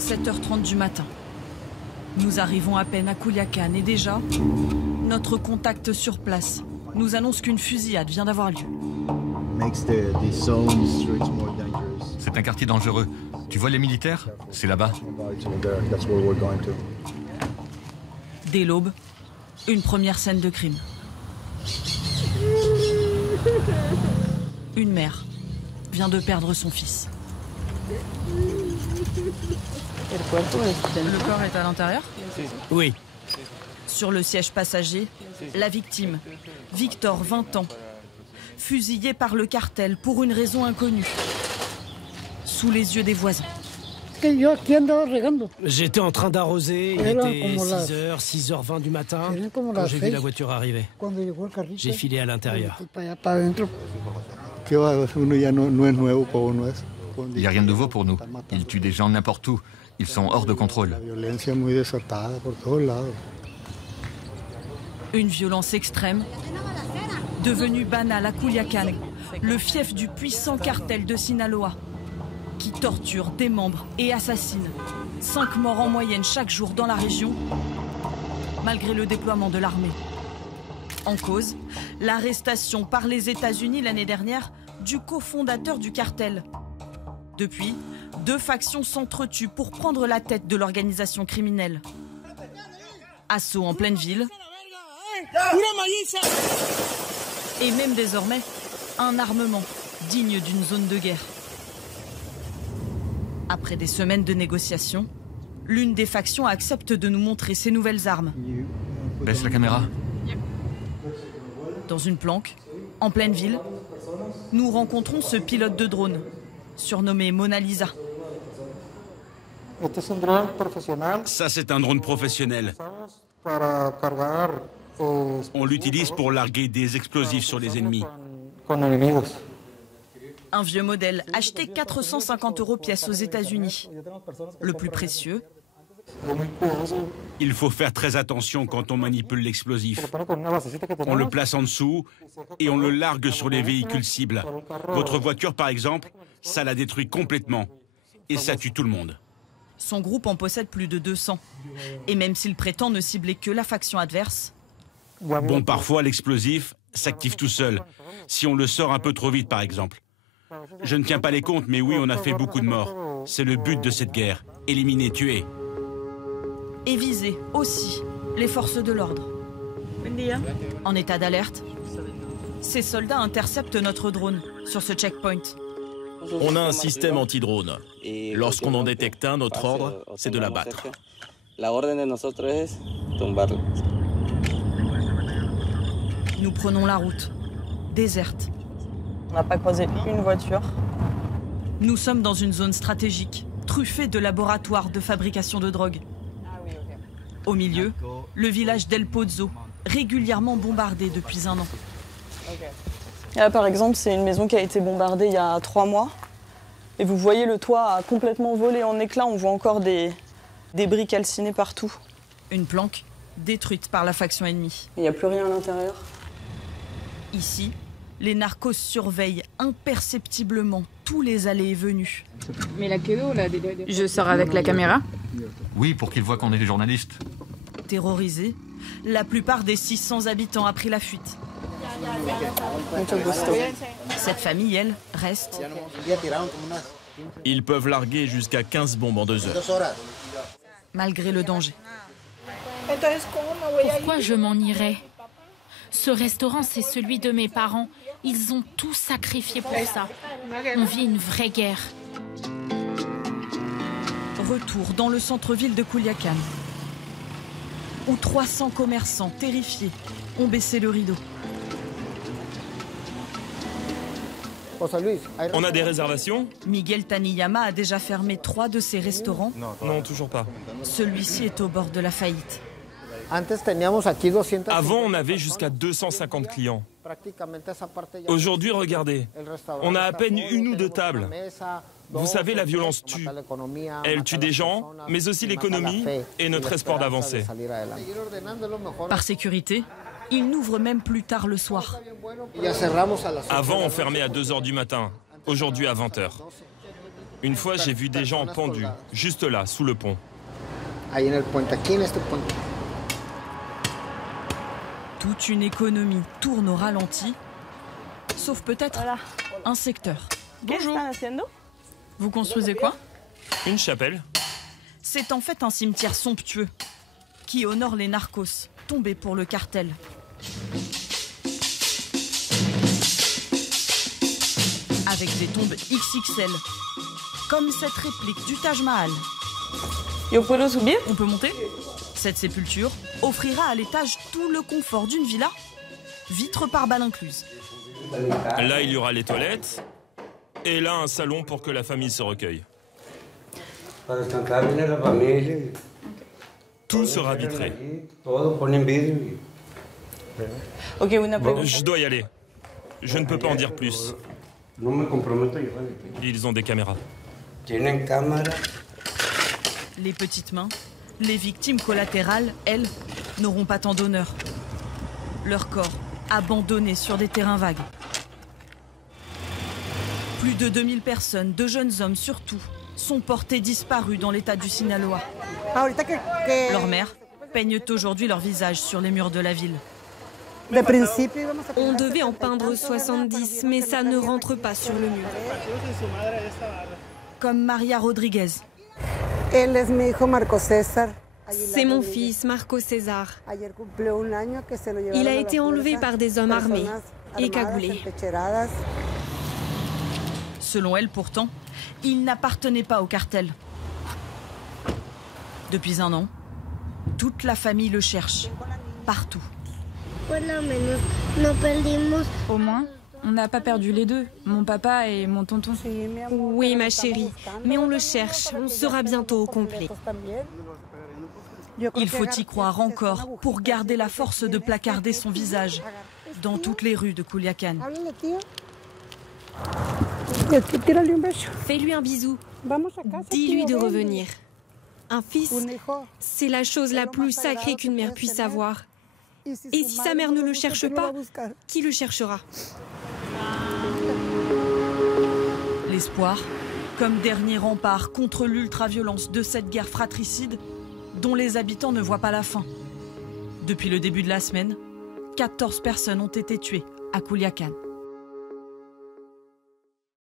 7h30 du matin. Nous arrivons à peine à Culiacán et déjà, notre contact sur place nous annonce qu'une fusillade vient d'avoir lieu. C'est un quartier dangereux. Tu vois les militaires? C'est là-bas. Dès l'aube, une première scène de crime. Une mère vient de perdre son fils. Le corps est à l'intérieur? Oui. Sur le siège passager, la victime, Victor, 20 ans, fusillé par le cartel pour une raison inconnue, sous les yeux des voisins. J'étais en train d'arroser, il était 6h, 6h20 du matin, quand j'ai vu la voiture arriver. J'ai filé à l'intérieur. Il n'y a rien de nouveau pour nous. Ils tuent des gens n'importe où. Ils sont hors de contrôle. Une violence extrême, devenue banale à Culiacán, le fief du puissant cartel de Sinaloa, qui torture, démembre et assassine. 5 morts en moyenne chaque jour dans la région, malgré le déploiement de l'armée. En cause, l'arrestation par les États-Unis l'année dernière du cofondateur du cartel. Depuis, 2 factions s'entretuent pour prendre la tête de l'organisation criminelle. Assaut en pleine ville. Et même désormais, un armement digne d'une zone de guerre. Après des semaines de négociations, l'une des factions accepte de nous montrer ses nouvelles armes. Baisse la caméra. Dans une planque, en pleine ville, nous rencontrons ce pilote de drone, surnommé Mona Lisa. Ça, c'est un drone professionnel. On l'utilise pour larguer des explosifs sur les ennemis. Un vieux modèle acheté 450 € pièce aux États-Unis. Le plus précieux. Il faut faire très attention quand on manipule l'explosif. On le place en dessous et on le largue sur les véhicules cibles. Votre voiture, par exemple, ça la détruit complètement. Et ça tue tout le monde. Son groupe en possède plus de 200. Et même s'il prétend ne cibler que la faction adverse... Bon, parfois, l'explosif s'active tout seul. Si on le sort un peu trop vite, par exemple. Je ne tiens pas les comptes, mais oui, on a fait beaucoup de morts. C'est le but de cette guerre. Éliminer, tuer. Et viser aussi les forces de l'ordre. En état d'alerte, ces soldats interceptent notre drone sur ce checkpoint. On a un système anti-drone. Lorsqu'on en détecte un, notre ordre, c'est de l'abattre. Nous prenons la route, déserte. On n'a pas croisé une voiture. Nous sommes dans une zone stratégique, truffée de laboratoires de fabrication de drogue. Au milieu, le village d'El Pozo, régulièrement bombardé depuis 1 an. Et là, par exemple, c'est une maison qui a été bombardée il y a 3 mois. Et vous voyez, le toit a complètement volé en éclats. On voit encore des débris calcinés partout. Une planque détruite par la faction ennemie. Il n'y a plus rien à l'intérieur. Ici, les narcos surveillent imperceptiblement tous les allées et venues. Je sors avec la caméra? Oui, pour qu'ils voient qu'on est des journalistes. Terrorisés, la plupart des 600 habitants a pris la fuite. Cette famille, elle, reste. Ils peuvent larguer jusqu'à 15 bombes en 2 heures. Malgré le danger. Pourquoi je m'en irais? Ce restaurant, c'est celui de mes parents. Ils ont tout sacrifié pour ça. On vit une vraie guerre. Retour dans le centre-ville de Culiacán, où 300 commerçants terrifiés ont baissé le rideau. On a des réservations? Miguel Taniyama a déjà fermé 3 de ses restaurants. Non, toujours pas. Celui-ci est au bord de la faillite. Avant, on avait jusqu'à 250 clients. Aujourd'hui, regardez, on a à peine 1 ou 2 tables. Vous savez, la violence tue. Elle tue des gens, mais aussi l'économie et notre espoir d'avancer. Par sécurité, il n'ouvre même plus tard le soir. Avant, on fermait à 2 h du matin. Aujourd'hui, à 20 h. Une fois, j'ai vu des gens pendus, juste là, sous le pont. Toute une économie tourne au ralenti, sauf peut-être un secteur. Bonjour. Vous construisez quoi? Une chapelle. C'est en fait un cimetière somptueux qui honore les narcos tombés pour le cartel. Avec des tombes XXL, comme cette réplique du Taj Mahal. Yo puedo subir? On peut monter? Cette sépulture offrira à l'étage tout le confort d'une villa, vitres par balle incluses. Là, il y aura les toilettes, et là, un salon pour que la famille se recueille. Tout sera vitré. Ok, Je dois y aller. Je ne peux pas en dire plus. Ils ont des caméras. Les petites mains, les victimes collatérales, elles, n'auront pas tant d'honneur. Leur corps abandonnés sur des terrains vagues. Plus de 2000 personnes, de jeunes hommes surtout, sont portés disparus dans l'état du Sinaloa. Leurs mères peignent aujourd'hui leur visage sur les murs de la ville. On devait en peindre 70, mais ça ne rentre pas sur le mur. Comme Maria Rodriguez. C'est mon fils, Marco César. Il a été enlevé par des hommes armés et cagoulés. Selon elle, pourtant, il n'appartenait pas au cartel. Depuis un an, toute la famille le cherche, partout. Au moins, on n'a pas perdu les deux, mon papa et mon tonton. Oui, ma chérie, mais on le cherche, on sera bientôt au complet. Il faut y croire encore pour garder la force de placarder son visage dans toutes les rues de Culiacán. Fais-lui un bisou. Dis-lui de revenir. Un fils, c'est la chose la plus sacrée qu'une mère puisse avoir. Et si sa mère ne le cherche pas, qui le cherchera? L'espoir, comme dernier rempart contre l'ultraviolence de cette guerre fratricide dont les habitants ne voient pas la fin. Depuis le début de la semaine, 14 personnes ont été tuées à Culiacán.